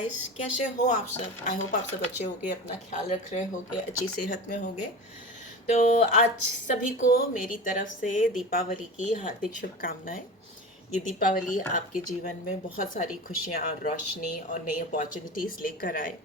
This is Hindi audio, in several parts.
गाइस, कैसे हो आप सब? आई होप आप सब अच्छे होगे, अपना ख्याल रख रहे होगे, अच्छी सेहत में होगे। तो आज सभी को मेरी तरफ से दीपावली की हार्दिक शुभकामनाएं। ये दीपावली आपके जीवन में बहुत सारी खुशियाँ और रोशनी और नई अपॉर्चुनिटीज़ लेकर आए।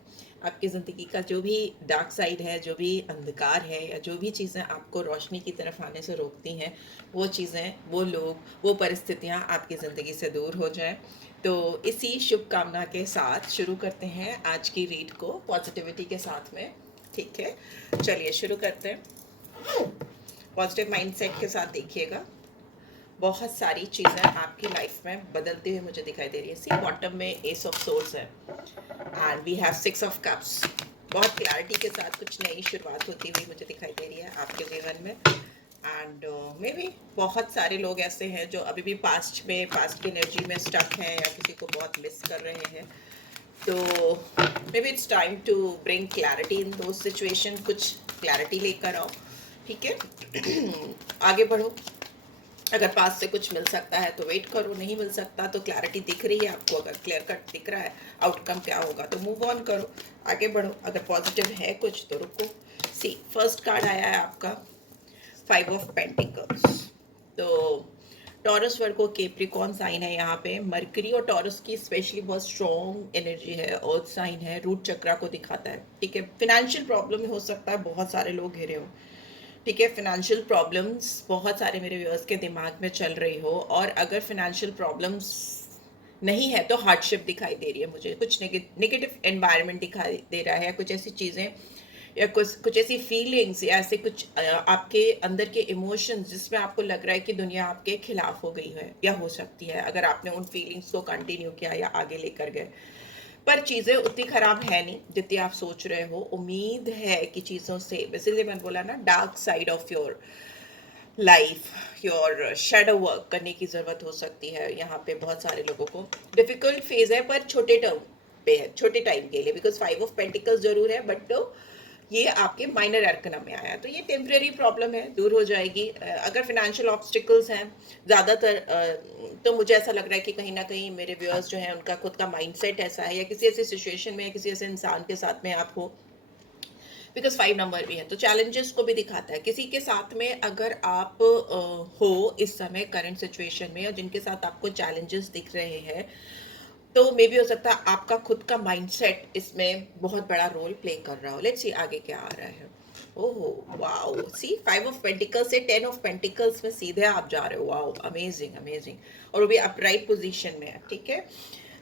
आपकी ज़िंदगी का जो भी डार्क साइड है, जो भी अंधकार है, या जो भी चीज़ें आपको रोशनी की तरफ आने से रोकती हैं, वो चीज़ें, वो लोग, वो परिस्थितियाँ आपकी ज़िंदगी से दूर हो जाएं। तो इसी शुभकामना के साथ शुरू करते हैं आज की रीड को पॉजिटिविटी के साथ में। ठीक है, चलिए शुरू करते हैं। पॉजिटिव माइंडसेट के साथ देखिएगा, बहुत सारी चीज़ें आपकी लाइफ में बदलती हुई मुझे दिखाई दे रही है। सी बॉटम में एस ऑफ सोर्स है and we have six of cups. बहुत क्लैरिटी के साथ कुछ नई शुरुआत होती हुई मुझे दिखाई दे रही है आपके जीवन में। एंड मे बी बहुत सारे लोग ऐसे हैं जो अभी भी पास्ट की एनर्जी में स्टक हैं या किसी को बहुत मिस कर रहे हैं। तो maybe it's time to bring clarity in the situation. कुछ क्लैरिटी लेकर आओ, ठीक है। आगे बढ़ो। अगर पास से कुछ मिल सकता है तो वेट करो, नहीं मिल सकता तो क्लैरिटी दिख रही है आपको, अगर क्लियर कट दिख रहा है आउटकम क्या होगा तो मूव ऑन करो, आगे बढ़ो। अगर पॉजिटिव है कुछ तो रुको। सी फर्स्ट कार्ड आया है आपका फाइव ऑफ पेंटिकल्स। तो टॉरस वर्गो केप्रिकॉन साइन है यहाँ पे। मरकरी और टॉरस की स्पेशली बहुत स्ट्रॉन्ग एनर्जी है, अर्थ साइन है, रूट चक्रा को दिखाता है। ठीक है, फिनेंशियल प्रॉब्लम हो सकता है, बहुत सारे लोग घिरे हो। ठीक है, फिनेंशियल प्रॉब्लम्स बहुत सारे मेरे व्यूअर्स के दिमाग में चल रही हो, और अगर फिनेंशियल प्रॉब्लम्स नहीं है तो हार्डशिप दिखाई दे रही है मुझे। कुछ नेगेटिव एनवायरनमेंट दिखाई दे रहा है, या कुछ ऐसी चीज़ें या कुछ ऐसी फीलिंग्स या ऐसे कुछ आपके अंदर के इमोशंस जिसमें आपको लग रहा है कि दुनिया आपके खिलाफ हो गई है या हो सकती है, अगर आपने उन फीलिंग्स को कंटिन्यू किया या आगे लेकर गए। पर चीज़ें उतनी खराब है नहीं जितनी आप सोच रहे हो। उम्मीद है कि चीज़ों से, इसीलिए मैंने बोला ना, dark side of your life, your shadow work करने की ज़रूरत हो सकती है यहाँ पे बहुत सारे लोगों को। डिफिकल्ट फेज है पर छोटे टर्म पे है, छोटे टाइम के लिए, बिकॉज फाइव ऑफ पेंटिकल्स जरूर है बट ये आपके माइनर एर्कना में आया, तो ये टेम्परेरी प्रॉब्लम है, दूर हो जाएगी। अगर फिनेंशियल ऑब्स्टिकल्स हैं ज़्यादातर, तो मुझे ऐसा लग रहा है कि कहीं ना कहीं मेरे व्यूअर्स जो हैं उनका खुद का माइंडसेट ऐसा है, या किसी ऐसी सिचुएशन में या किसी ऐसे इंसान के साथ में आप हो, बिकॉज फाइव नंबर भी है तो चैलेंजेस को भी दिखाता है। किसी के साथ में अगर आप हो इस समय करंट सिचुएशन में, और जिनके साथ आपको चैलेंजेस दिख रहे हैं, तो मे भी हो सकता है आपका खुद का माइंडसेट इसमें बहुत बड़ा रोल प्ले कर रहा हो। लेट्स सी आगे क्या आ रहा है। ओहो wow, see five of pentacles से टेन ऑफ पेंटिकल्स में सीधे आप जा रहे हो। Wow, amazing amazing. और वो भी अपराइट पोजीशन में है। ठीक है,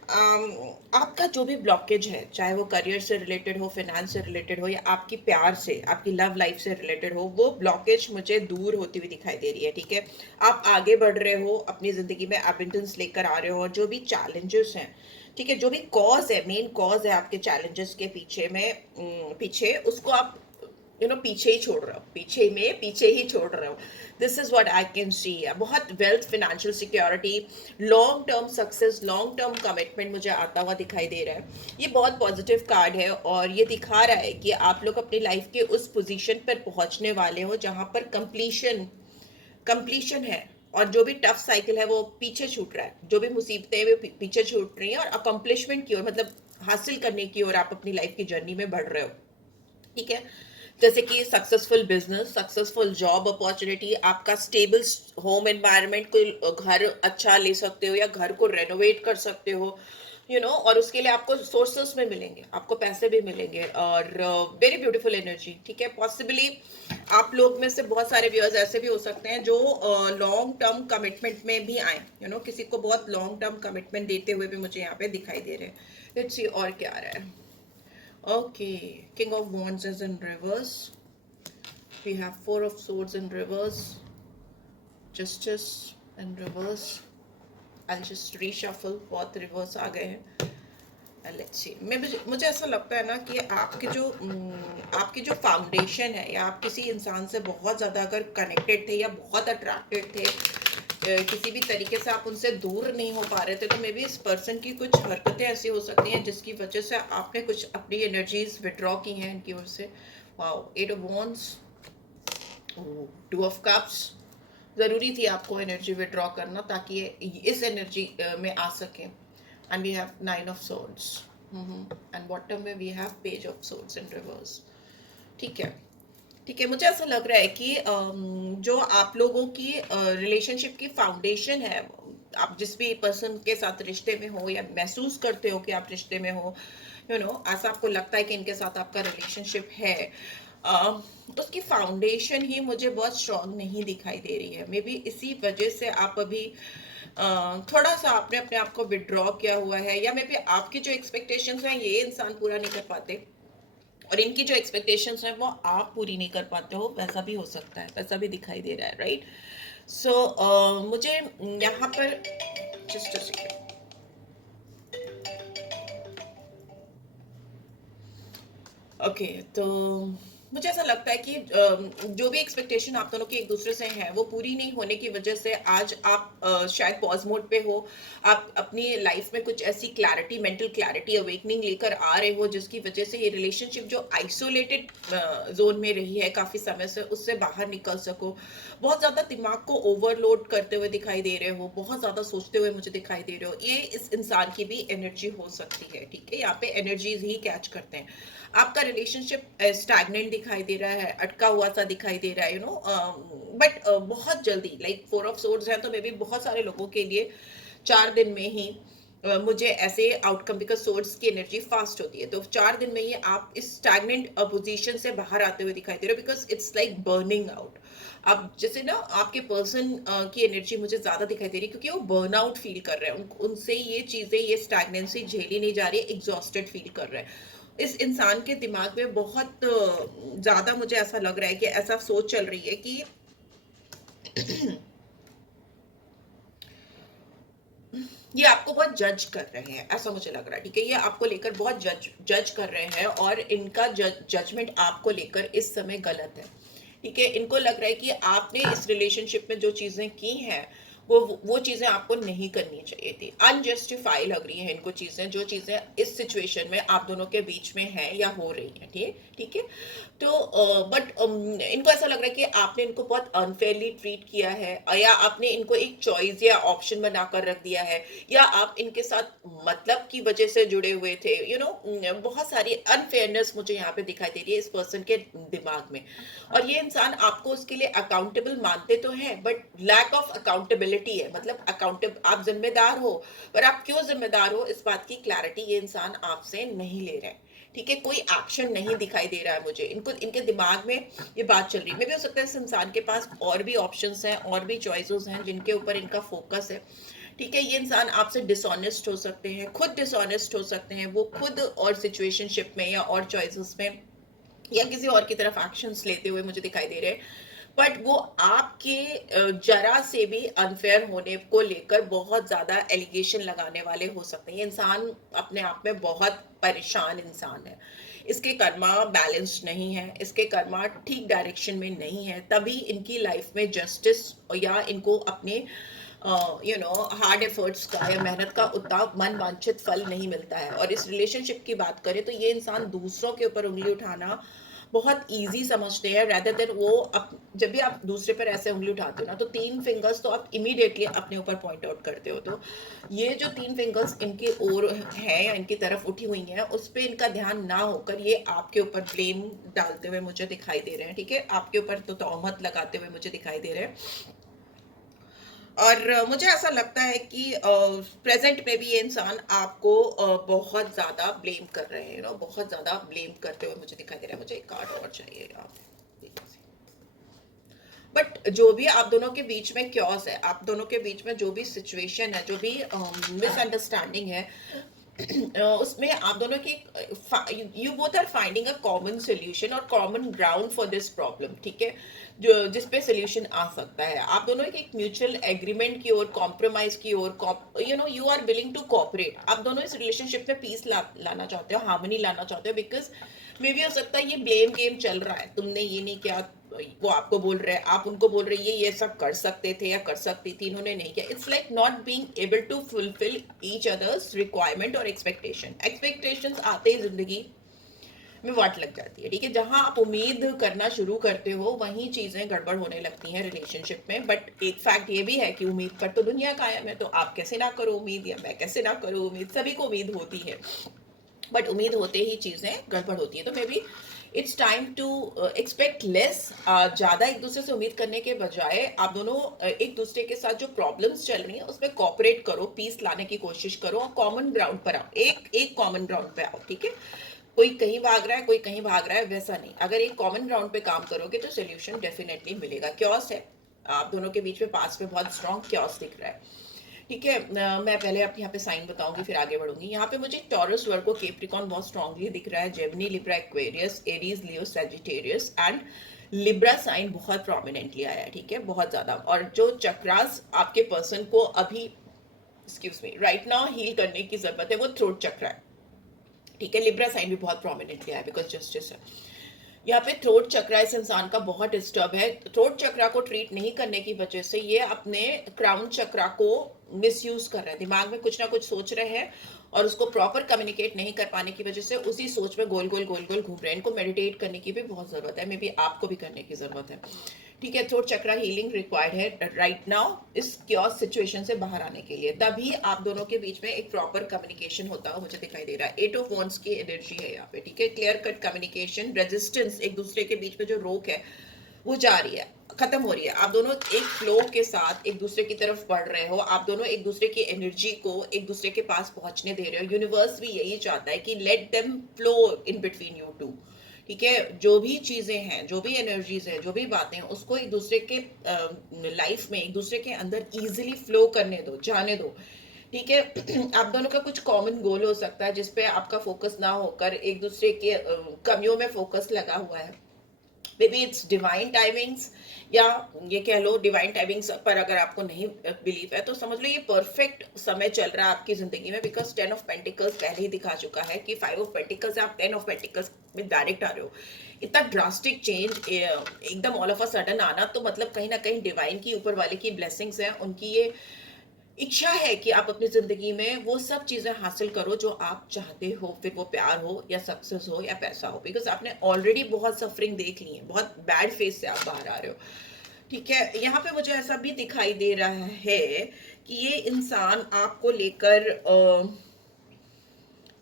आपका जो भी ब्लॉकेज है, चाहे वो करियर से रिलेटेड हो, फाइनेंस से रिलेटेड हो, या आपकी प्यार से, आपकी लव लाइफ से रिलेटेड हो, वो ब्लॉकेज मुझे दूर होती हुई दिखाई दे रही है। ठीक है, आप आगे बढ़ रहे हो अपनी जिंदगी में, एबिंडेंस लेकर आ रहे हो, और जो भी चैलेंजेस हैं, ठीक है, जो भी कॉज है, मेन कॉज है आपके चैलेंजेस के पीछे में, पीछे उसको आप पीछे ही छोड़ रहे हो, पीछे ही छोड़ रहे हो। This is what I can see. बहुत wealth, financial security, long term success, long term commitment मुझे आता हुआ दिखाई दे रहा है। ये बहुत पॉजिटिव कार्ड है, और ये दिखा रहा है कि आप लोग अपनी लाइफ के उस पोजीशन पर पहुंचने वाले हो जहां पर कंप्लीशन है, और जो भी टफ साइकिल है वो पीछे छूट रहा है, जो भी मुसीबतें हैं वो पीछे छूट रही हैं, और अकम्पलिशमेंट की ओर, मतलब हासिल करने की ओर आप अपनी लाइफ की जर्नी में बढ़ रहे हो। ठीक है, जैसे कि successful business, successful job opportunity, आपका स्टेबल होम एनवायरनमेंट, कोई घर अच्छा ले सकते हो या घर को रेनोवेट कर सकते हो, और उसके लिए आपको सोर्सेस में मिलेंगे, आपको पैसे भी मिलेंगे, और वेरी ब्यूटीफुल एनर्जी। ठीक है, पॉसिबली आप लोग में से बहुत सारे व्यूअर्स ऐसे भी हो सकते हैं जो लॉन्ग टर्म कमिटमेंट में भी आए, किसी को बहुत लॉन्ग टर्म कमिटमेंट देते हुए भी मुझे यहाँ पे दिखाई दे रहे हैं। लेट्स सी और क्या आ रहा है। Okay, King of Wands is in reverse. We have Four of Swords in reverse. Justice in reverse. I'll just reshuffle. बहुत reverse आ गए हैं. And let's see. मुझे ऐसा लगता है ना कि आपकी जो फाउंडेशन है, या आप किसी इंसान से बहुत ज़्यादा अगर कनेक्टेड थे या बहुत अट्रैक्टेड थे, किसी भी तरीके से आप उनसे दूर नहीं हो पा रहे थे, तो मे बी इस पर्सन की कुछ हरकतें ऐसी हो सकती हैं जिसकी वजह से आपने कुछ अपनी एनर्जीज विड्रॉ की हैं इनकी ओर से। Wow, eight of wands, two of cups. ज़रूरी थी आपको एनर्जी विड्रॉ करना ताकि इस एनर्जी में आ सके। And we have nine of swords. And bottom में we have page of swords in reverse. ठीक है, ठीक है। मुझे ऐसा लग रहा है कि जो आप लोगों की रिलेशनशिप की फाउंडेशन है, आप जिस भी पर्सन के साथ रिश्ते में हो या महसूस करते हो कि आप रिश्ते में हो, ऐसा आपको लगता है कि इनके साथ आपका रिलेशनशिप है, उसकी फाउंडेशन ही मुझे बहुत स्ट्रांग नहीं दिखाई दे रही है। मे बी इसी वजह से आप अभी थोड़ा सा आपने अपने आप को विड्रॉ किया हुआ है, या मे बी आपकी जो एक्सपेक्टेशंस हैं ये इंसान पूरा नहीं कर पाते, और इनकी जो एक्सपेक्टेशंस हैं वो आप पूरी नहीं कर पाते हो, वैसा भी हो सकता है, वैसा भी दिखाई दे रहा है, राइट? सो मुझे यहाँ पर जस्ट अ सेकंड। ओके, तो मुझे ऐसा लगता है कि जो भी एक्सपेक्टेशन आप दोनों की एक दूसरे से है वो पूरी नहीं होने की वजह से आज आप शायद पॉज मोड पे हो। आप अपनी लाइफ में कुछ ऐसी क्लैरिटी, मेंटल क्लैरिटी, अवेकनिंग लेकर आ रहे हो जिसकी वजह से ये रिलेशनशिप जो आइसोलेटेड जोन में रही है काफी समय से, उससे बाहर निकल सको। बहुत ज्यादा दिमाग को ओवरलोड करते हुए दिखाई दे रहे हो, बहुत ज्यादा सोचते हुए मुझे दिखाई दे रहे हो। ये इस इंसान की भी एनर्जी हो सकती है, ठीक है? यहाँ पे एनर्जीज ही कैच करते हैं। आपका रिलेशनशिप स्टैग्नेंट दिखाई दे रहा है, अटका हुआ सा दिखाई दे रहा है, बट बहुत जल्दी, लाइक फोर ऑफ सोर्ड्स है तो मे बी बहुत सारे लोगों के लिए 4 दिन में ही मुझे ऐसे आउटकम, बिकॉज सोर्ड्स की एनर्जी फास्ट होती है, तो 4 दिन में ही आप इस स्टैग्नेंट पोजीशन से बाहर आते हुए दिखाई दे रहे हो, because it's like burning out. अब जैसे ना आपके पर्सन की एनर्जी मुझे ज्यादा दिखाई दे रही है क्योंकि वो बर्न आउट फील कर रहे हैं, उनसे ये चीजें, ये स्टैग्नेंसी झेली नहीं जा रही है, एग्जॉस्टेड फील कर रहे हैं। इस इंसान के दिमाग में बहुत ज्यादा मुझे ऐसा लग रहा है कि ऐसा सोच चल रही है कि ये आपको बहुत जज कर रहे हैं, ऐसा मुझे लग रहा है, ठीक है? ये आपको लेकर बहुत जज जज कर रहे हैं, और इनका जजमेंट आपको लेकर इस समय गलत है, ठीक है? इनको लग रहा है कि आपने इस रिलेशनशिप में जो चीजें की हैं वो चीजें आपको नहीं करनी चाहिए थी। अनजस्टिफाई लग रही है इनको चीजें, जो चीजें इस सिचुएशन में आप दोनों के बीच में है या हो रही है, ठीक है, ठीक है? तो बट इनको ऐसा लग रहा है कि आपने इनको बहुत अनफेयरली ट्रीट किया है, या आपने इनको एक चॉइस या ऑप्शन बनाकर रख दिया है, या आप इनके साथ मतलब की वजह से जुड़े हुए थे, बहुत सारी अनफेयरनेस मुझे यहाँ पे दिखाई दे रही है इस पर्सन के दिमाग में। और ये इंसान आपको उसके लिए अकाउंटेबल मानते तो हैं, बट लैक ऑफ अकाउंटेबिलिटी है, मतलब अकाउंटेबल, आप जिम्मेदार हो, पर आप क्यों जिम्मेदार हो इस बात की क्लैरिटी ये इंसान आपसे नहीं ले रहा है, ठीक है? कोई एक्शन नहीं दिखाई दे रहा है मुझे, इनको, इनके दिमाग में ये बात चल रही है। मे भी हो सकता है इस इंसान के पास और भी ऑप्शंस हैं, और भी चॉइसेस हैं जिनके ऊपर इनका फोकस है, ठीक है? ये इंसान आपसे डिसऑनेस्ट हो सकते हैं, खुद डिसऑनेस्ट हो सकते हैं, वो खुद और सिचुएशनशिप में या और चॉइसेस में या किसी और की तरफ एक्शंस लेते हुए मुझे दिखाई दे रहे हैं, बट वो आपके जरा से भी अनफेयर होने को लेकर बहुत ज्यादा एलिगेशन लगाने वाले हो सकते हैं। ये इंसान अपने आप में बहुत परेशान इंसान है, इसके कर्मा बैलेंस्ड नहीं है, इसके कर्मा ठीक डायरेक्शन में नहीं है, तभी इनकी लाइफ में जस्टिस या इनको अपने हार्ड एफर्ट्स का या मेहनत का उतना मन वांछित फल नहीं मिलता है। और इस रिलेशनशिप की बात करें तो ये इंसान दूसरों के ऊपर उंगली उठाना बहुत इजी समझते हैं, rather than वो जब भी आप दूसरे पर ऐसे उंगली उठाते हो ना, तो 3 फिंगर्स तो आप इमीडिएटली अपने ऊपर पॉइंट आउट करते हो। तो ये जो 3 फिंगर्स इनके ओर है या इनकी तरफ उठी हुई हैं, उस पर इनका ध्यान ना होकर ये आपके ऊपर ब्लेम डालते हुए मुझे दिखाई दे रहे हैं, ठीक है? आपके ऊपर तो तोहमत लगाते हुए मुझे दिखाई दे रहे हैं। और मुझे ऐसा लगता है कि प्रेजेंट में भी ये इंसान आपको बहुत ज्यादा ब्लेम कर रहे हैं, बहुत ज्यादा ब्लेम करते हुए मुझे दिखाई दे रहा है। मुझे एक कार्ड और चाहिए आप, बट जो भी आप दोनों के बीच में क्योस है, आप दोनों के बीच में जो भी सिचुएशन है, जो भी मिसअंडरस्टैंडिंग है, उसमें आप दोनों की, you both are finding a common solution और common ground for this problem, ठीक है? जो जिस पे सोल्यूशन आ सकता है, आप दोनों की एक म्यूचुअल एग्रीमेंट की ओर, कॉम्प्रोमाइज की ओर, you are willing to cooperate. आप दोनों इस रिलेशनशिप में पीस लाना चाहते हो, हार्मनी लाना चाहते हो, बिकॉज मे भी हो सकता है ये ब्लेम गेम चल रहा है, तुमने ये नहीं किया, वो आपको बोल रहे हैं, आप उनको बोल रहे हैं ये सब कर सकते थे या कर सकती थी, इन्होंने नहीं किया। It's like not being able to fulfil each other's requirement और एक्सपेक्टेशंस आते ही जिंदगी में वाट लग जाती है, ठीक है? जहां आप उम्मीद करना शुरू करते हो वहीं चीजें गड़बड़ होने लगती हैं रिलेशनशिप में। बट एक फैक्ट ये भी है कि उम्मीद पर तो दुनिया कायम है, तो आप कैसे ना करो उम्मीद, या मैं कैसे ना करूं उम्मीद, सभी को उम्मीद होती है। बट उम्मीद होते ही चीज़ें गड़बड़ होती है। तो maybe it's time to expect less. ज़्यादा एक दूसरे से उम्मीद करने के बजाय आप दोनों एक दूसरे के साथ जो प्रॉब्लम्स चल रही हैं उसमें कॉपरेट करो, पीस लाने की कोशिश करो और कॉमन ग्राउंड पर आओ, एक एक कॉमन ग्राउंड पे आओ, ठीक है। कोई कहीं भाग रहा है, कोई कहीं भाग रहा है, वैसा नहीं। अगर एक कॉमन ग्राउंड पे काम करोगे तो सोल्यूशन डेफिनेटली मिलेगा। क्योस है आप दोनों के बीच में, पास में बहुत स्ट्रॉन्ग क्योस दिख रहा है, ठीक है। मैं पहले आप यहाँ पे साइन बताऊंगी फिर आगे बढ़ूंगी। यहाँ पे मुझे टॉरस, वर्गो, केप्रिकॉन बहुत स्ट्रांगली दिख रहा है, Gemini, Libra, Aquarius, Aries, Leo, Sagittarius and Libra sign बहुत प्रोमिनेंटली आया है, ठीक है, बहुत ज्यादा। और जो चक्रास आपके पर्सन को अभी excuse me right now heal करने की जरूरत है वो थ्रोट चक्र है, ठीक है। लिब्रा साइन भी बहुत प्रोमिनेंटली आया बिकॉज जस्टिस है। यहाँ पे थ्रोट चक्रा इस इंसान का बहुत डिस्टर्ब है। थ्रोट चक्रा को ट्रीट नहीं करने की वजह से ये अपने क्राउन चक्रा को मिसयूज कर रहे हैं, दिमाग में कुछ ना कुछ सोच रहे हैं और उसको प्रॉपर कम्युनिकेट नहीं कर पाने की वजह से उसी सोच में गोल गोल गोल गोल घूम रहे हैं। इनको मेडिटेट करने की भी बहुत जरूरत है, मे बी आपको भी करने की जरूरत है, ठीक है। थ्रोट चक्रा हीलिंग रिक्वायर्ड है राइट नाउ इस क्योस सिचुएशन से बाहर आने के लिए, तभी आप दोनों के बीच में एक प्रॉपर कम्युनिकेशन होता है मुझे दिखाई दे रहा है। 8 ऑफ वॉन्ड्स की एनर्जी है यहाँ पे, ठीक है। क्लियर कट कम्युनिकेशन, रेजिस्टेंस, एक दूसरे के बीच में जो रोक है वो जा रही है, खत्म हो रही है। आप दोनों एक फ्लो के साथ एक दूसरे की तरफ बढ़ रहे हो, आप दोनों एक दूसरे की एनर्जी को एक दूसरे के पास पहुंचने दे रहे हो। यूनिवर्स भी यही चाहता है कि let them flow in between you two, ठीक है। जो भी चीजें हैं, जो भी एनर्जीज है, जो भी बातें हैं, उसको एक दूसरे के लाइफ में, एक दूसरे के अंदर इजीली फ्लो करने दो, जाने दो, ठीक है। आप दोनों का कुछ कॉमन गोल हो सकता है जिसपे आपका फोकस ना होकर एक दूसरे के कमियों में फोकस लगा हुआ है। May be it's divine timings, या ये कह लो डिवाइन टाइमिंग्स पर अगर आपको नहीं बिलीव है तो समझ लो ये परफेक्ट समय चल रहा है आपकी जिंदगी में। बिकॉज 10 ऑफ पेंटिकल्स पहले ही दिखा चुका है कि 5 ऑफ पेंटिकल्स आप 10 ऑफ पेंटिकल्स में डायरेक्ट आ रहे हो। इतना ड्रास्टिक चेंज एकदम ऑल ऑफ अ सडन आना, तो मतलब कहीं ना कहीं डिवाइन की, ऊपर वाले की ब्लेसिंग्स है, उनकी ये इच्छा है कि आप अपनी जिंदगी में वो सब चीजें हासिल करो जो आप चाहते हो, फिर वो प्यार हो या सक्सेस हो या पैसा हो। बिकॉज आपने ऑलरेडी बहुत सफरिंग देख ली है, बहुत बैड फेज से आप बाहर आ रहे हो, ठीक है। यहाँ पे मुझे ऐसा भी दिखाई दे रहा है कि ये इंसान आपको लेकर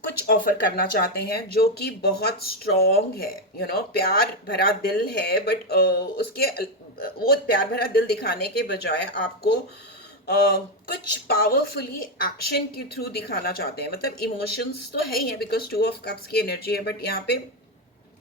कुछ ऑफर करना चाहते हैं जो कि बहुत स्ट्रॉन्ग है, यू नो, प्यार भरा दिल है। बट उसके वो प्यार भरा दिल दिखाने के बजाय आपको कुछ पावरफुली एक्शन के थ्रू दिखाना चाहते हैं। मतलब इमोशंस तो है ही है बिकॉज 2 ऑफ कप्स की एनर्जी है, बट यहाँ पे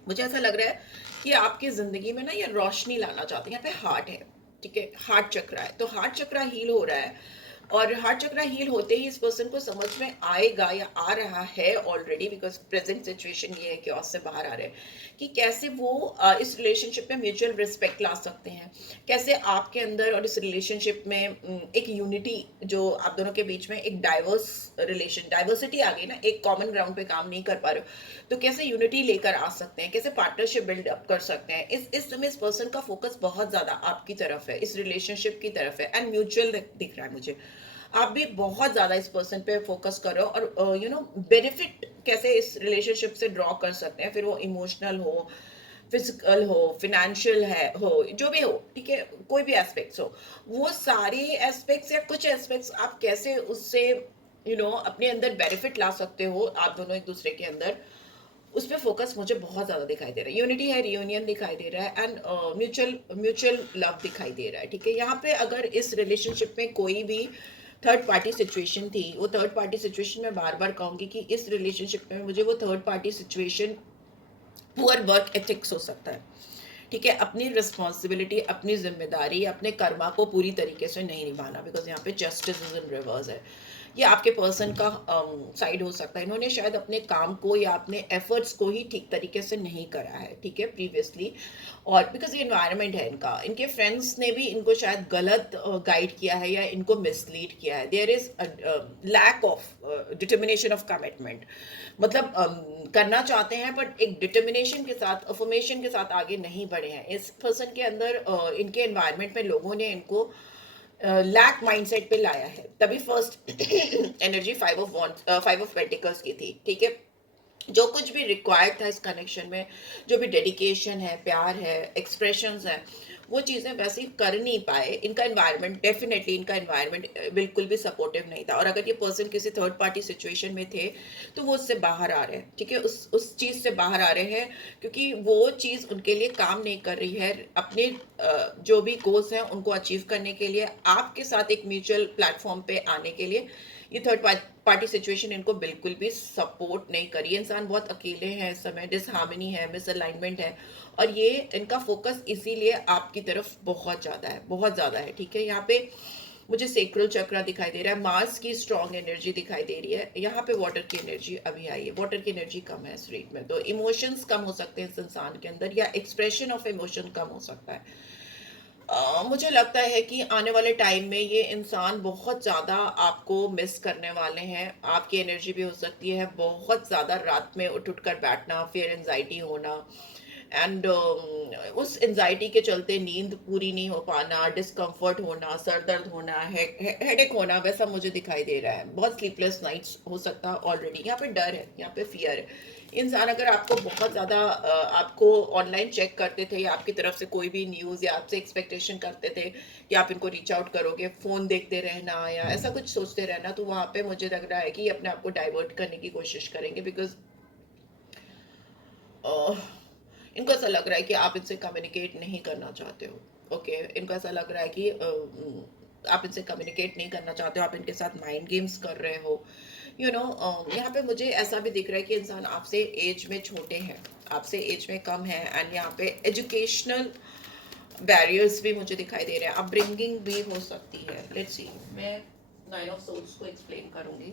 मुझे ऐसा लग रहा है कि आपकी जिंदगी में ना ये रोशनी लाना चाहते हैं। यहाँ पे हार्ट है, ठीक है, हार्ट चक्र है, तो हार्ट चक्र हील हो रहा है। और हार्ट चक्र हील होते ही इस पर्सन को समझ में आएगा या आ रहा है ऑलरेडी, बिकॉज प्रेजेंट सिचुएशन ये है कि उससे बाहर आ रहे हैं, कि कैसे वो इस रिलेशनशिप में म्यूचुअल रिस्पेक्ट ला सकते हैं, कैसे आपके अंदर और इस रिलेशनशिप में एक यूनिटी, जो आप दोनों के बीच में एक डाइवर्स रिलेशन, डाइवर्सिटी आ गई ना, एक कॉमन ग्राउंड पे काम नहीं कर पा रहे हो, तो कैसे यूनिटी लेकर आ सकते हैं, कैसे पार्टनरशिप बिल्ड अप कर सकते हैं। इस समय इस पर्सन का फोकस बहुत ज्यादा आपकी तरफ है, इस रिलेशनशिप की तरफ है, एंड म्यूचुअल दिख रहा है मुझे। आप भी बहुत ज्यादा इस पर्सन पे फोकस करो और यू नो बेनिफिट कैसे इस रिलेशनशिप से ड्रॉ कर सकते हैं, फिर वो इमोशनल हो, फिजिकल हो, फिनेंशियल है हो, जो भी हो, ठीक है, कोई भी एस्पेक्ट्स हो, वो सारे एस्पेक्ट्स या कुछ एस्पेक्ट्स आप कैसे उससे अपने अंदर बेनिफिट ला सकते हो, आप दोनों एक दूसरे के अंदर, उस पर फोकस मुझे बहुत ज्यादा दिखाई दे रहा है। यूनिटी है, रियूनियन दिखाई दे रहा है, एंड म्यूचुअल म्यूचुअल लव दिखाई दे रहा है, ठीक है। यहाँ पे अगर इस रिलेशनशिप में कोई भी थर्ड पार्टी सिचुएशन थी, वो थर्ड पार्टी सिचुएशन में बार बार कहूंगी कि इस रिलेशनशिप में मुझे वो third party situation poor work ethics हो सकता है, ठीक है। अपनी रिस्पॉन्सिबिलिटी, अपनी जिम्मेदारी, अपने कर्मा को पूरी तरीके से नहीं निभाना, बिकॉज यहाँ पे जस्टिस इज इन रिवर्स है। ये आपके पर्सन का साइड हो सकता है, इन्होंने शायद अपने काम को या अपने एफर्ट्स को ही ठीक तरीके से नहीं करा है, ठीक है, प्रीवियसली। और बिकॉज ये इन्वायरमेंट है इनका, इनके फ्रेंड्स ने भी इनको शायद गलत गाइड किया है या इनको मिसलीड किया है। There is lack of determination of commitment, मतलब करना चाहते हैं बट एक डिटर्मिनेशन के साथ, अफर्मेशन के साथ आगे नहीं बढ़े हैं। इस पर्सन के अंदर इनके एनवायरनमेंट में लोगों ने इनको लैक माइंडसेट पे लाया है, तभी फर्स्ट एनर्जी 5 ऑफ पेंटिकल्स की थी, ठीक है। जो कुछ भी रिक्वायर्ड था इस कनेक्शन में, जो भी डेडिकेशन है, प्यार है, एक्सप्रेशंस हैं, वो चीज़ें वैसे ही कर नहीं पाए। इनका एनवायरनमेंट, डेफिनेटली इनका एनवायरनमेंट बिल्कुल भी सपोर्टिव नहीं था, और अगर ये पर्सन किसी थर्ड पार्टी सिचुएशन में थे, तो वो उससे बाहर आ रहे हैं, ठीक है? उस चीज़ से बाहर आ रहे हैं, क्योंकि वो चीज़ उनके लिए काम नहीं कर रही है। अपने जो भी गोल्स हैं, उनको अचीव करने के लिए, आपके साथ एक म्यूचुअल प्लेटफ़ॉर्म पे आने के लिए, ये थर्ड पार्टी सिचुएशन इनको बिल्कुल भी सपोर्ट नहीं करी। इंसान बहुत अकेले हैं इस समय, डिसहार्मनी है, मिसअलाइनमेंट है, और ये इनका फोकस इसीलिए आपकी तरफ बहुत ज़्यादा है, बहुत ज़्यादा है, ठीक है? यहाँ पे मुझे सेक्रल चक्रा दिखाई दे रहा है, मार्स की स्ट्रॉन्ग एनर्जी दिखाई दे रही है, यहाँ पे वाटर की एनर्जी अभी आई है, वाटर की एनर्जी कम है इस रीड में, तो इमोशंस कम हो सकते हैं इस इंसान के अंदर, या एक्सप्रेशन ऑफ इमोशन कम हो सकता है। मुझे लगता है कि आने वाले टाइम में ये इंसान बहुत ज़्यादा आपको मिस करने वाले हैं। आपकी एनर्जी भी हो सकती है बहुत ज़्यादा, रात में उठ उठ कर बैठना, फिर एनजाइटी होना, एंड उस एनजाइटी के चलते नींद पूरी नहीं हो पाना, डिस्कम्फर्ट होना, सर दर्द होना, हेडेक होना, वैसा मुझे दिखाई दे रहा है। बहुत स्लीपलेस नाइट्स हो सकता है ऑलरेडी। यहाँ पे डर है, यहाँ पे फियर है। इंसान अगर आपको बहुत ज़्यादा आपको ऑनलाइन चेक करते थे, या आपकी तरफ से कोई भी न्यूज़ या आपसे एक्सपेक्टेशन करते थे कि आप इनको रीच आउट करोगे, फ़ोन देखते रहना या ऐसा कुछ सोचते रहना, तो वहाँ पे मुझे लग रहा है कि ये अपने आप को डाइवर्ट करने की कोशिश करेंगे, बिकॉज इनको ऐसा लग रहा है कि आप इनसे कम्युनिकेट नहीं करना चाहते हो। ओके, इनको ऐसा लग रहा है कि आप इनसे कम्युनिकेट नहीं करना चाहते हो, आप इनके साथ माइंड गेम्स कर रहे हो, यहाँ पे मुझे ऐसा भी दिख रहा है कि इंसान आपसे एज में छोटे हैं, आपसे एज में कम है, एंड यहाँ पे एजुकेशनल बैरियर्स भी मुझे दिखाई दे रहे हैं, अपब्रिंगिंग भी हो सकती है। लेट्स सी, मैं 9 ऑफ सोर्ड्स को एक्सप्लेन करूंगी।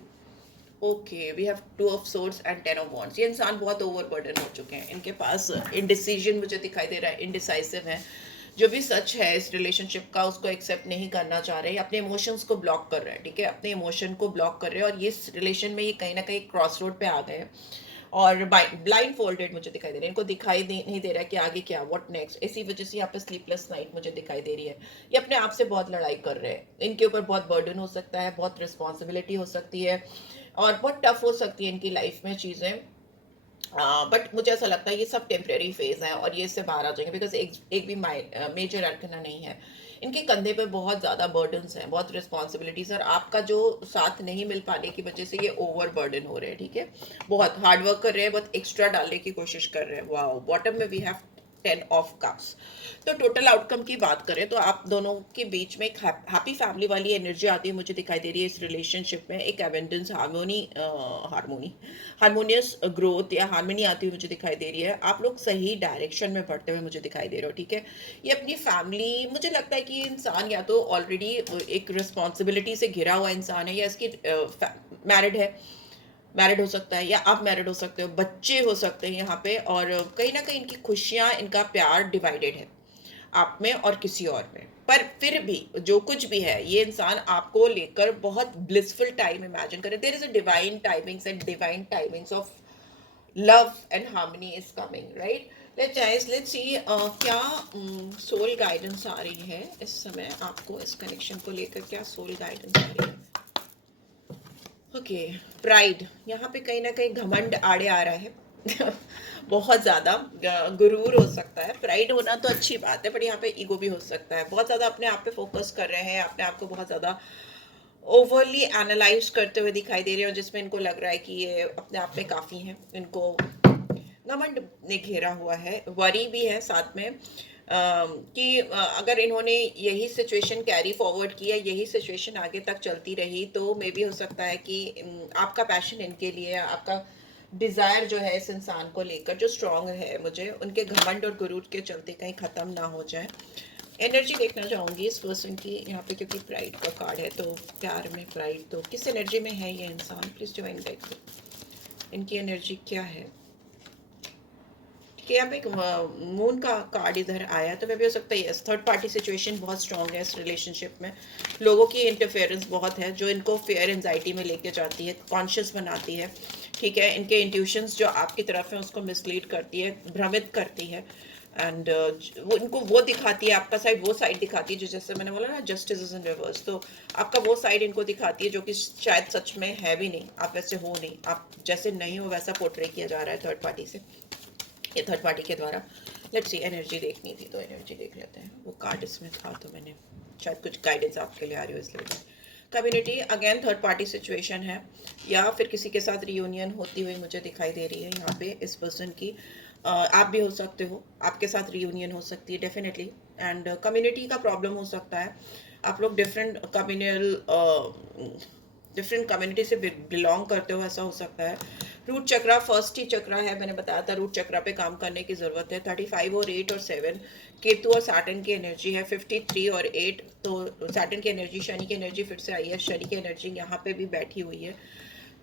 Okay, we have 2 of swords and 10 of wands. ये इंसान बहुत ओवरबर्डन हो चुके हैं, इनके पास इनडिसीजन मुझे दिखाई दे रहा है, इनडिसाइसिव है। जो भी सच है इस रिलेशनशिप का, उसको एक्सेप्ट नहीं करना चाह रहे, अपने इमोशंस को ब्लॉक कर रहे हैं, ठीक है? अपने इमोशन को ब्लॉक कर रहे हैं, और ये इस रिलेशन में ये कहीं ना कहीं क्रॉस रोड पे आ गए हैं, और ब्लाइंड फोल्डेड मुझे दिखाई दे रहे हैं। इनको नहीं दे रहा है कि आगे क्या, व्हाट नेक्स्ट। इसी वजह से यहाँ पे स्लीपलेस नाइट मुझे दिखाई दे रही है। ये अपने आप से बहुत लड़ाई कर रहे हैं, इनके ऊपर बहुत बर्डन हो सकता है, बहुत रिस्पॉन्सिबिलिटी हो सकती है, और बहुत टफ हो सकती है इनकी लाइफ में चीज़ें। बट मुझे ऐसा लगता है ये सब टेम्प्रेरी फेज है, और ये इससे बाहर आ जाएंगे, बिकॉज एक भी मेजर अड़कना नहीं है इनके कंधे पे। बहुत ज़्यादा बर्डन्स हैं, बहुत रिस्पॉन्सिबिलिटीज, और आपका जो साथ नहीं मिल पाने की वजह से ये ओवर बर्डन हो रहे हैं, ठीक है? बहुत हार्ड वर्क कर रहे हैं, बहुत एक्स्ट्रा डालने की कोशिश कर रहे हैं। वाओ, बॉटम में वी हैव 10 ऑफ कप्स। तो टोटल आउटकम की बात करें तो आप दोनों के बीच में एक हैप्पी फैमिली वाली एनर्जी आती है मुझे दिखाई दे रही है इस रिलेशनशिप में। एक एबेंडेंस, हार्मोनियस ग्रोथ या हार्मनी आती हुई मुझे दिखाई दे रही है। आप लोग सही डायरेक्शन में बढ़ते हुए मुझे दिखाई दे रहे हो, ठीक है? ये अपनी फैमिली, मुझे लगता है कि इंसान या तो ऑलरेडी एक रिस्पॉन्सिबिलिटी से घिरा हुआ इंसान है, या इसकी मैरिड है, मैरिड हो सकता है, या आप मैरिड हो सकते हो, बच्चे हो सकते हैं यहाँ पे, और कहीं ना कहीं इनकी खुशियाँ, इनका प्यार डिवाइडेड है आप में और किसी और में। पर फिर भी जो कुछ भी है, ये इंसान आपको लेकर बहुत ब्लिसफुल टाइम इमेजिन करे। There is a divine timings and divine timings of love and harmony is coming, right? Let's see क्या सोल गाइडेंस आ रही है इस समय आपको, इस कनेक्शन को लेकर क्या सोल गाइडेंस आ रही है? ओके, प्राइड, यहाँ पे कहीं ना कहीं घमंड आड़े आ रहा है बहुत ज़्यादा गुरूर हो सकता है। प्राइड होना तो अच्छी बात है, पर यहाँ पे ईगो भी हो सकता है। बहुत ज़्यादा अपने आप पे फोकस कर रहे हैं, अपने आप को बहुत ज़्यादा ओवरली एनालाइज करते हुए दिखाई दे रहे हैं, जिसमें इनको लग रहा है कि ये अपने आप में काफ़ी हैं। इनको घमंड ने घेरा हुआ है, वरी भी है साथ में, कि अगर इन्होंने यही सिचुएशन कैरी फॉरवर्ड किया, यही सिचुएशन आगे तक चलती रही, तो मे भी हो सकता है कि आपका पैशन इनके लिए, आपका डिज़ायर जो है इस इंसान को लेकर जो स्ट्रांग है, मुझे उनके घमंड और गुरूर के चलते कहीं ख़त्म ना हो जाए। एनर्जी देखना चाहूँगी इस पर्सन की यहाँ पे, क्योंकि प्राइड का कार्ड है, तो प्यार में प्राइड, तो किस एनर्जी में है ये इंसान? प्लीज़ डिवाइन गाइड, इनकी एनर्जी क्या है? कि यहाँ पे एक मून का कार्ड इधर आया, तो मैं भी हो सकता है यस, थर्ड पार्टी सिचुएशन बहुत स्ट्रांग है इस रिलेशनशिप में। लोगों की इंटरफेरेंस बहुत है, जो इनको फेयर एंजाइटी में लेके जाती है, कॉन्शियस बनाती है, ठीक है? इनके इंट्यूशंस जो आपकी तरफ है उसको मिसलीड करती है, भ्रमित करती है, एंड वो इनको वो दिखाती है, आपका साइड वो साइड दिखाती है जो, जैसे मैंने बोला ना, जस्टिस इज इन रिवर्स, तो आपका वो साइड इनको दिखाती है जो कि शायद सच में है भी नहीं, आप वैसे हो नहीं, आप जैसे नहीं हो वैसा पोर्ट्रे किया जा रहा है थर्ड पार्टी से, ये थर्ड पार्टी के द्वारा। लेट्स सी, एनर्जी देखनी थी तो एनर्जी देख लेते हैं। वो कार्ड इसमें था तो मैंने शायद कुछ गाइडेंस आपके लिए आ रही हो इसलिए। Community again third party situation है, या फिर किसी के साथ रियूनियन होती हुई मुझे दिखाई दे रही है यहाँ पे इस पर्सन की। आप भी हो सकते हो, आपके साथ रियूनियन हो सकती है डेफिनेटली। एंड कम्युनिटी का प्रॉब्लम हो सकता है, आप लोग डिफरेंट कम्युनिटी से बिलोंग करते हो, ऐसा हो सकता है। रूट चक्रा फर्स्ट ही चक्रा है, मैंने बताया था रूट चक्रा पे काम करने की जरूरत है। 35 और 8 और 7 केतु और सैटर्न की एनर्जी है। 53 और 8 तो सैटर्न की एनर्जी, शनि की एनर्जी फिर से आई है, शनि की एनर्जी यहाँ पे भी बैठी हुई है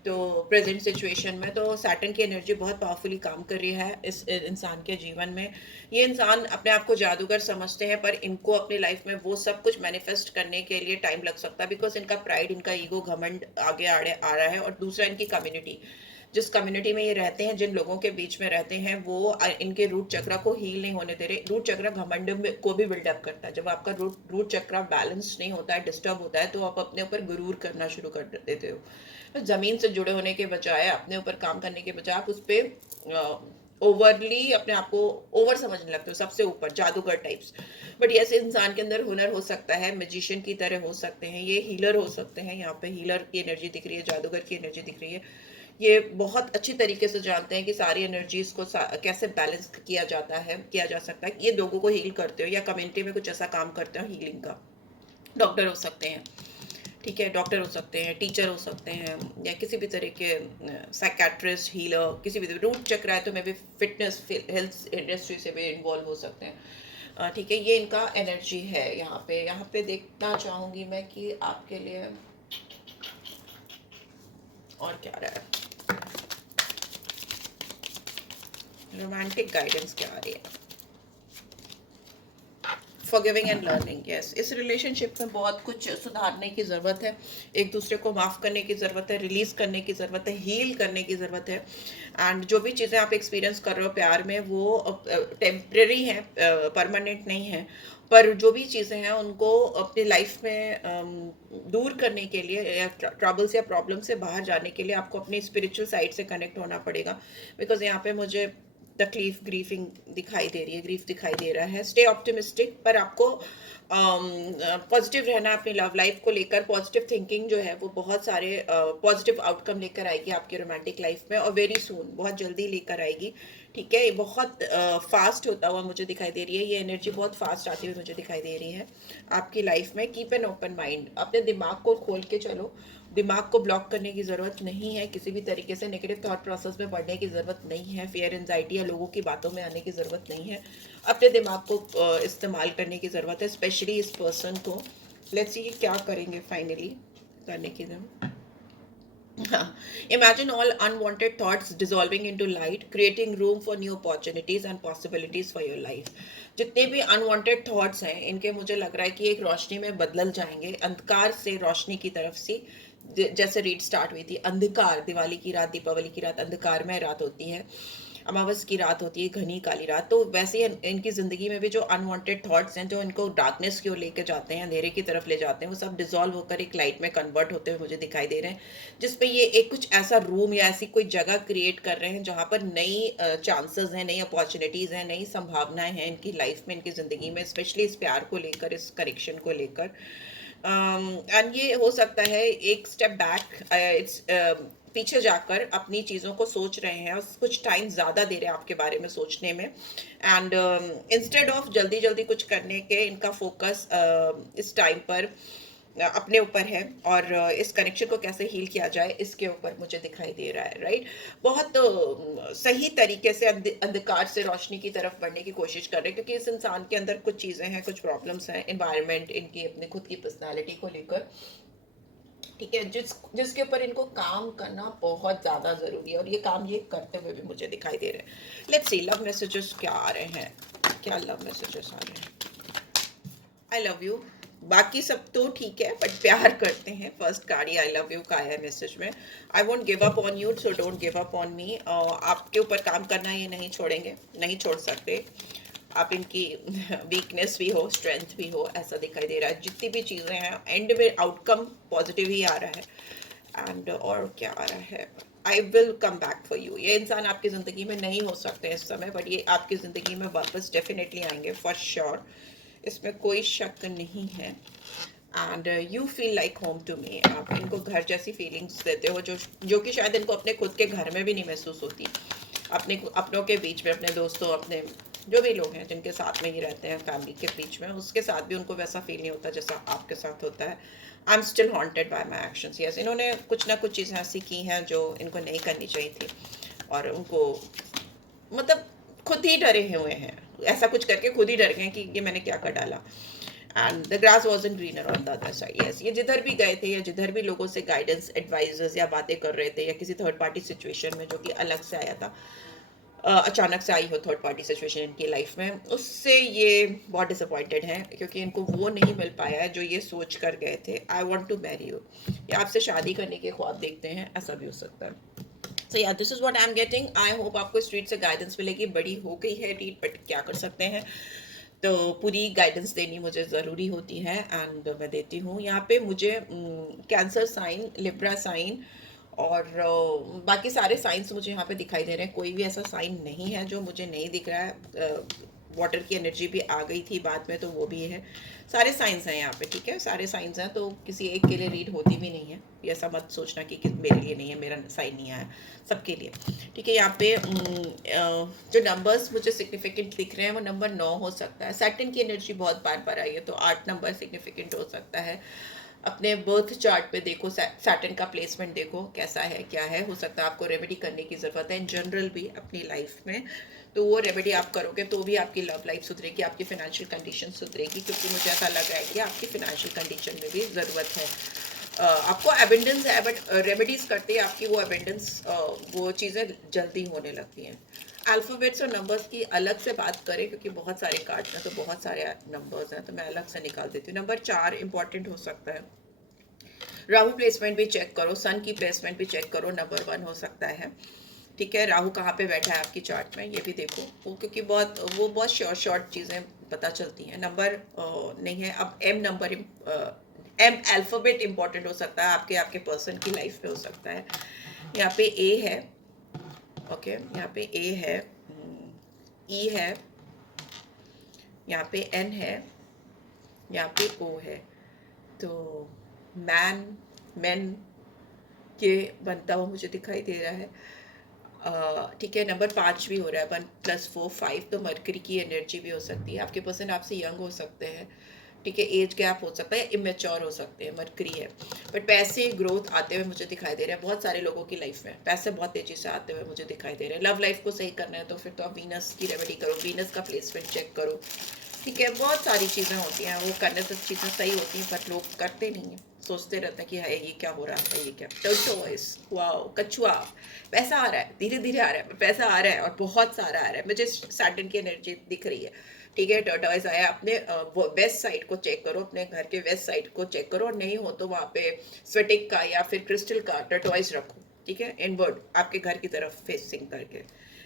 तो प्रेजेंट सिचुएशन में। तो सैटर्न की एनर्जी बहुत पावरफुली काम कर रही है इस इंसान के जीवन में। ये इंसान अपने आप को जादूगर समझते हैं, पर इनको अपनी लाइफ में वो सब कुछ मैनिफेस्ट करने के लिए टाइम लग सकता है, बिकॉज इनका प्राइड, इनका ईगो, घमंड आगे आ रहा है। और दूसरा, इनकी कम्युनिटी, जिस कम्युनिटी में ये रहते हैं, जिन लोगों के बीच में रहते हैं, वो इनके रूट चक्रा को हील नहीं होने दे रहे। रूट चक्रा घमंड को भी बिल्डअप करता है। जब आपका रूट चक्रा बैलेंस नहीं होता है, डिस्टर्ब होता है, तो आप अपने ऊपर गुरूर करना शुरू कर देते हो। तो जमीन से जुड़े होने के बजाय, अपने ऊपर काम करने के बजाय, आप उस पर ओवरली अपने आप को ओवर समझने लगते हो, सबसे ऊपर जादूगर टाइप्स। बट ऐसे इंसान के अंदर हुनर हो सकता है, मैजिशियन की तरह हो सकते हैं, ये हीलर हो सकते हैं। यहाँ पे हीलर की एनर्जी दिख रही है, जादूगर की एनर्जी दिख रही है। ये बहुत अच्छी तरीके से जानते हैं कि सारी एनर्जीज को कैसे बैलेंस किया जाता है, किया जा सकता है। ये लोगों को हील करते हो, या कम्युनिटी में कुछ ऐसा काम करते हो हीलिंग का। डॉक्टर हो सकते हैं, ठीक है, डॉक्टर हो सकते हैं, टीचर हो सकते हैं, या किसी भी तरह के साइकेट्रिस्ट, हीलर, किसी भी रूट चक्र है तो मे भी फिटनेस हेल्थ इंडस्ट्री से भी इन्वॉल्व हो सकते हैं। ठीक है, ये इनका एनर्जी है। यहाँ पे देखना चाहूँगी मैं कि आपके लिए और क्या रहा है, रोमांटिक गाइडेंस क्या आ रही है। फॉरगिविंग एंड लर्निंग, यस, इस रिलेशनशिप में बहुत कुछ सुधारने की ज़रूरत है, एक दूसरे को माफ़ करने की ज़रूरत है, रिलीज़ करने की ज़रूरत है, हील करने की ज़रूरत है। एंड जो भी चीज़ें आप एक्सपीरियंस कर रहे हो प्यार में, वो टेम्प्रेरी हैं, परमानेंट नहीं है। पर जो भी चीज़ें हैं उनको अपनी लाइफ में दूर करने के लिए, या ट्रबल्स या प्रॉब्लम से बाहर जाने के लिए, आपको अपनी स्पिरिचुअल साइड से कनेक्ट होना पड़ेगा। बिकॉज यहाँ पे मुझे तकलीफ, ग्रीफिंग दिखाई दे रही है, ग्रीफ दिखाई दे रहा है। स्टे ऑप्टिमिस्टिक, पर आपको पॉजिटिव रहना है अपनी लव लाइफ को लेकर। पॉजिटिव थिंकिंग जो है वो बहुत सारे पॉजिटिव आउटकम लेकर आएगी आपकी रोमांटिक लाइफ में, और वेरी सून, बहुत जल्दी लेकर आएगी। ठीक है, ये बहुत फास्ट होता हुआ मुझे दिखाई दे रही है, ये एनर्जी बहुत फास्ट आती हुई मुझे दिखाई दे रही है आपकी लाइफ में। कीप एन ओपन माइंड, अपने दिमाग को खोल के चलो, दिमाग को ब्लॉक करने की ज़रूरत नहीं है, किसी भी तरीके से नेगेटिव थॉट प्रोसेस में बढ़ने की ज़रूरत नहीं है, फियर एंजाइटी या लोगों की बातों में आने की ज़रूरत नहीं है। अपने दिमाग को इस्तेमाल करने की ज़रूरत है, स्पेशली इस पर्सन को। लेट्स सी क्या करेंगे फाइनली करने की ज़रूरत। Imagine all unwanted thoughts dissolving into light, creating room for new opportunities and possibilities for your life. जितने भी अनवांटेड थॉट्स हैं, इनके मुझे लग रहा है कि एक रोशनी में बदल जाएंगे, अंधकार से रोशनी की तरफ से। जैसे रीड स्टार्ट हुई थी, अंधकार, दिवाली की रात, दीपावली की रात अंधकार में रात होती है, अमावस की रात होती है, घनी काली रात। तो वैसे ही इनकी ज़िंदगी में भी जो अनवांटेड थॉट्स हैं, जो इनको डार्कनेस की ओर लेके जाते हैं, अंधेरे की तरफ ले जाते हैं, वो सब डिसॉल्व होकर एक लाइट में कन्वर्ट होते हुए मुझे दिखाई दे रहे हैं, जिसपे ये एक कुछ ऐसा रूम या ऐसी कोई जगह क्रिएट कर रहे हैं जहाँ पर नई चांसेस हैं, नई अपॉर्चुनिटीज़ हैं, नई संभावनाएं हैं इनकी लाइफ में, इनकी ज़िंदगी में, स्पेशली इस प्यार को लेकर, इस कनेक्शन को लेकर। एंड ये हो सकता है एक स्टेप बैक, इट्स पीछे जाकर अपनी चीज़ों को सोच रहे हैं, और कुछ टाइम ज़्यादा दे रहे हैं आपके बारे में सोचने में। एंड इंस्टेड ऑफ जल्दी जल्दी कुछ करने के, इनका फोकस इस टाइम पर अपने ऊपर है, और इस कनेक्शन को कैसे हील किया जाए इसके ऊपर मुझे दिखाई दे रहा है, राइट। बहुत सही तरीके से अंधकार से रोशनी की तरफ बढ़ने की कोशिश कर रहे हैं, क्योंकि इस इंसान के अंदर कुछ चीज़ें हैं, कुछ प्रॉब्लम्स हैं, इन्वायरमेंट, इनकी अपनी खुद की पर्सनैलिटी को लेकर। ठीक है, जिसके ऊपर इनको काम करना बहुत ज़्यादा ज़रूरी है, और ये काम ये करते हुए भी मुझे दिखाई दे रहे हैं। लेट्स सी लव मैसेजेस क्या आ रहे हैं, क्या लव मैसेजेस आ रहे हैं। आई लव यू, बाकी सब तो ठीक है, बट प्यार करते हैं। First card I love you का आया मैसेज में। I won't give up on you, so don't give up on me. आपके ऊपर काम करना ये नहीं छोड़ेंगे, नहीं छोड़ सकते। आप इनकी वीकनेस भी हो, स्ट्रेंथ भी हो, ऐसा दिखाई दे रहा है। जितनी भी चीज़ें हैं एंड में आउटकम पॉजिटिव ही आ रहा है। एंड और क्या आ रहा है, I will come back for you. ये इंसान आपकी ज़िंदगी में नहीं हो सकते इस समय, बट ये आपकी ज़िंदगी में वापस डेफिनेटली आएंगे फॉर श्योर, इसमें कोई शक नहीं है। And you feel like home to me. आप इनको घर जैसी फीलिंग्स देते हो, जो कि शायद इनको अपने खुद के घर में भी नहीं महसूस होती। अपनों के बीच में, अपने दोस्तों, अपने जो भी लोग हैं जिनके साथ में ही रहते हैं फैमिली के बीच में, उसके साथ भी उनको वैसा फील नहीं होता जैसा आपके साथ होता है। I am still haunted bye my actions. Yes, इन्होंने कुछ ना कुछ चीज़ें ऐसी की हैं जो इनको नहीं करनी चाहिए थी, और उनको मतलब खुद ही डरे हुए हैं, ऐसा कुछ करके खुद ही डर गए कि ये मैंने क्या कर डाला। And the grass wasn't greener on the other side. Yes, ये जिधर भी गए थे या जिधर भी लोगों से गाइडेंस, एडवाइजर्स या बातें कर रहे थे, या किसी थर्ड पार्टी सिचुएशन में जो कि अलग से आया था, अचानक से आई हो थर्ड पार्टी सिचुएशन इनकी लाइफ में, उससे ये बहुत डिसअपॉइंटेड हैं, क्योंकि इनको वो नहीं मिल पाया है जो ये सोच कर गए थे। I want to marry you, या आपसे शादी करने के ख्वाब देखते हैं, ऐसा भी हो सकता है। सो या this is what I am getting. I hope आपको स्ट्रीट से गाइडेंस मिलेगी। बड़ी हो गई है रीड, बट क्या कर सकते हैं, तो पूरी गाइडेंस देनी मुझे ज़रूरी होती है, एंड मैं देती हूँ। यहाँ पे मुझे कैंसर साइन, लिब्रा साइन और बाकी सारे साइंस मुझे यहाँ पे दिखाई दे रहे हैं। कोई भी ऐसा साइन नहीं है जो मुझे नहीं दिख रहा है। वाटर की एनर्जी भी आ गई थी बाद में, तो वो भी है। सारे साइंस हैं यहाँ पे, ठीक है, सारे साइंस हैं, तो किसी एक के लिए रीड होती भी नहीं है। ये ऐसा मत सोचना कि मेरे लिए नहीं है, मेरा साइन नहीं आया, सबके लिए, ठीक है। यहाँ पे जो नंबर्स मुझे सिग्निफिकेंट दिख रहे हैं वो नंबर 9 हो सकता है। सैटर्न की एनर्जी बहुत बार बार आई है, तो 8 नंबर सिग्निफिकेंट हो सकता है। अपने बर्थ चार्ट पे देखो, सैटर्न का प्लेसमेंट देखो कैसा है, क्या है। हो सकता है आपको रेमेडी करने की ज़रूरत है इन जनरल भी अपनी लाइफ में, तो वो रेमेडी आप करोगे तो भी आपकी लव लाइफ सुधरेगी, आपकी फाइनेंशियल कंडीशन सुधरेगी, क्योंकि मुझे ऐसा लग रहा है कि आपकी फाइनेंशियल कंडीशन में भी ज़रूरत है। आपको एबेंडेंस है, बट रेमेडीज़ करते ही आपकी वो एबेंडेंस, वो चीज़ें जल्दी होने लगती हैं। अल्फ़ाबेट्स और नंबर्स की अलग से बात करें, क्योंकि बहुत सारे कार्ड्स हैं तो बहुत सारे नंबर्स हैं, तो मैं अलग से निकाल देती हूँ। नंबर 4 इंपॉर्टेंट हो सकता है। राहु प्लेसमेंट भी चेक करो, सन की प्लेसमेंट भी चेक करो, नंबर 1 हो सकता है, ठीक है। राहु कहाँ पे बैठा है आपकी चार्ट में, ये भी देखो, वो क्योंकि बहुत शॉर्ट चीज़ें पता चलती हैं। नंबर नहीं है। अब M number, M alphabet important हो सकता है, आपके पर्सन की लाइफ में हो सकता है। यहाँ पे ए है, ओके, यहाँ पे ए है, ई है, यहाँ पे एन है, यहाँ पे ओ है, तो मैन के बनता हुआ मुझे दिखाई दे रहा है, ठीक है। नंबर 5 भी हो रहा है, 1+4 5, तो मरकरी की एनर्जी भी हो सकती है। आपके पर्सन आपसे यंग हो सकते हैं, ठीक है, एज गैप हो सकता है, इमेच्योर हो सकते हैं, मरकरी है। बट पैसे ग्रोथ आते हुए मुझे दिखाई दे रहे हैं बहुत सारे लोगों की लाइफ में, पैसे बहुत तेजी से आते हुए मुझे दिखाई दे रहे हैं। लव लाइफ को सही करना है तो फिर तो आप वीनस की रेमेडी करो, वीनस का प्लेसमेंट चेक करो, ठीक है। बहुत सारी चीज़ें होती हैं, वो करने से चीज़ें सही होती हैं, बट लोग करते नहीं हैं, सोचते रहते हैं कि है ये क्या हो रहा है, ये क्या। टर्टोइस, वाओ, कछुआ, पैसा आ रहा है, धीरे धीरे आ रहा है, पैसा आ रहा है और बहुत सारा आ रहा है, मुझे सैटर्न की एनर्जी दिख रही है, ठीक है। टर्टोइस आया। अपने वेस्ट साइड को चेक करो, अपने घर के वेस्ट साइड को चेक करो, और नहीं हो तो वहाँ पे स्वेटिक का या फिर क्रिस्टल का टर्टोइस रखो, ठीक है, इनवर्ड आपके घर की तरफ फेसिंग करके।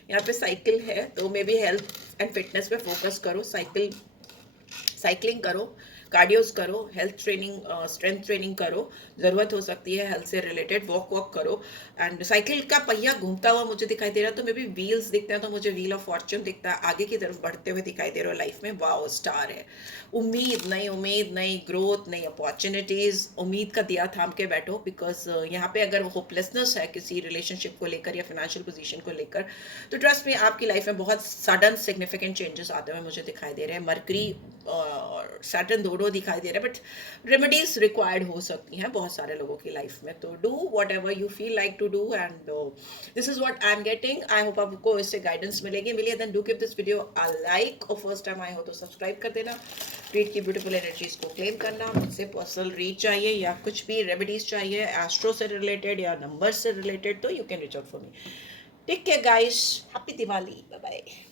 यहाँ पे साइकिल है, तो may be health and fitness पे फोकस करो, साइकिलिंग करो, कार्डियोज करो, हेल्थ ट्रेनिंग, स्ट्रेंथ ट्रेनिंग करो, ज़रूरत हो सकती है हेल्थ से रिलेटेड, वॉक करो। एंड साइकिल का पहिया घूमता हुआ मुझे दिखाई दे रहा है, तो मे बी व्हील्स दिखते हैं, तो मुझे व्हील ऑफ फॉर्च्यून दिखता है, आगे की तरफ बढ़ते हुए दिखाई दे रहे हो लाइफ में। वाओ, स्टार है। उम्मीद नई ग्रोथ, नई अपॉर्चुनिटीज़, उम्मीद का दिया थाम के बैठो, बिकॉज यहाँ पे अगर होपलेसनेस है किसी रिलेशनशिप को लेकर या फाइनेंशियल पोजीशन को लेकर, तो ट्रस्ट में आपकी लाइफ में बहुत सडन सिग्निफिकेंट चेंजेस आते हुए मुझे दिखाई दे रहे हैं। मरकरी और सैटर्न दोनों दिखाई दे रहे हैं, बट रेमेडीज रिक्वायर्ड हो सकती हैं बहुत सारे लोगों की लाइफ में, तो do whatever you feel like to do, and this is what I am getting. I hope आपको इससे गाइडेंस मिलेगी, then do give this video a like, और फर्स्ट टाइम आए हो तो सब्सक्राइब कर देना। रीड की ब्यूटीफुल एनर्जीज को क्लेम करना। मुझसे पर्सनल रीड चाहिए या कुछ भी रेमेडीज चाहिए एस्ट्रो से रिलेटेड या नंबर से रिलेटेड, तो you can reach out for me. Take care guys, happy Diwali, bye bye.